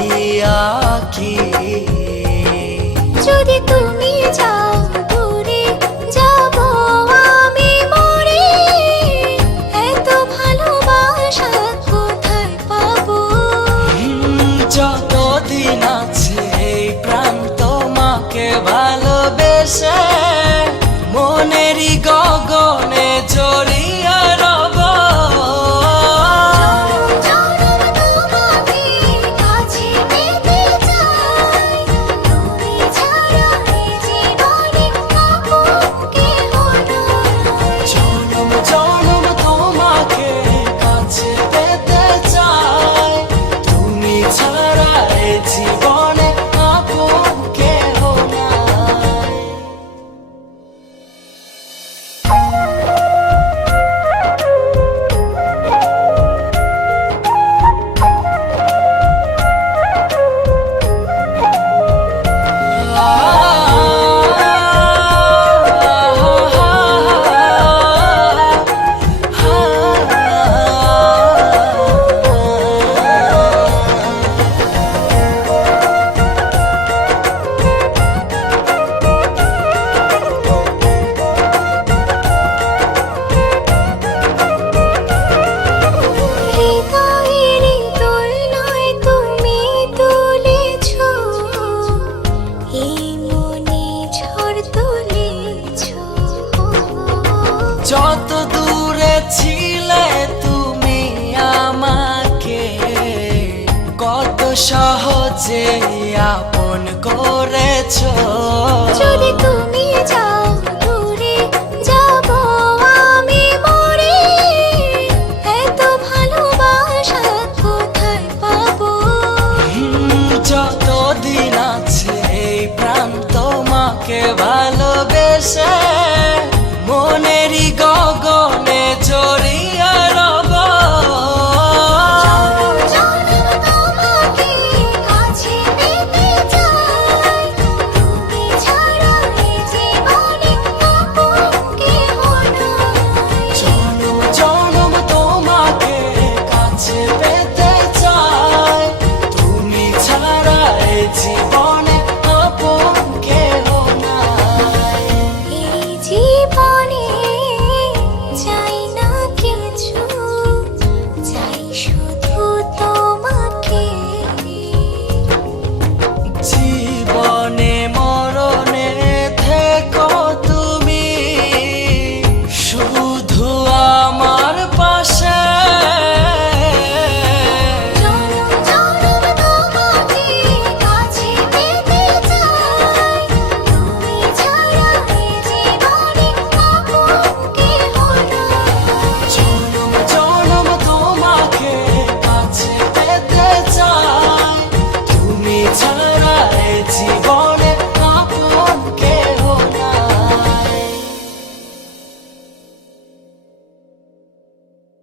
আঁকি। যদি তুমি যাও দূরে যাব আমি মরে, এত ভালোবাসা কোথায় পাবো? যতদিন আছে এই প্রাণ তোমাকে ভালোবেসে মনেরই গগনে জড়িয়ে রব। জনম তোমাকে কাছে পেতে চাই, তুমি ছাড়া এই জীবনে আপন কেহ নাই। জনম জনম তোমাকে কাছে পেতে চাই, তুমি ছাড়া এ জীবনে আপন কেহ নাই। হৃদয়েরই দোলনায় তুমি তুলেছ, এই মনে ঝড় তুলেছ। যত দূরে ছিলে তুমি আমাকে কত সহজে আপন করেছো। যদি তুমি যাও দূরে যাব আমি মরে, এত ভালোবাসা কোথায় পাবো? যতদিন আছে এই প্রাণ তোমাকে ভালোবেসে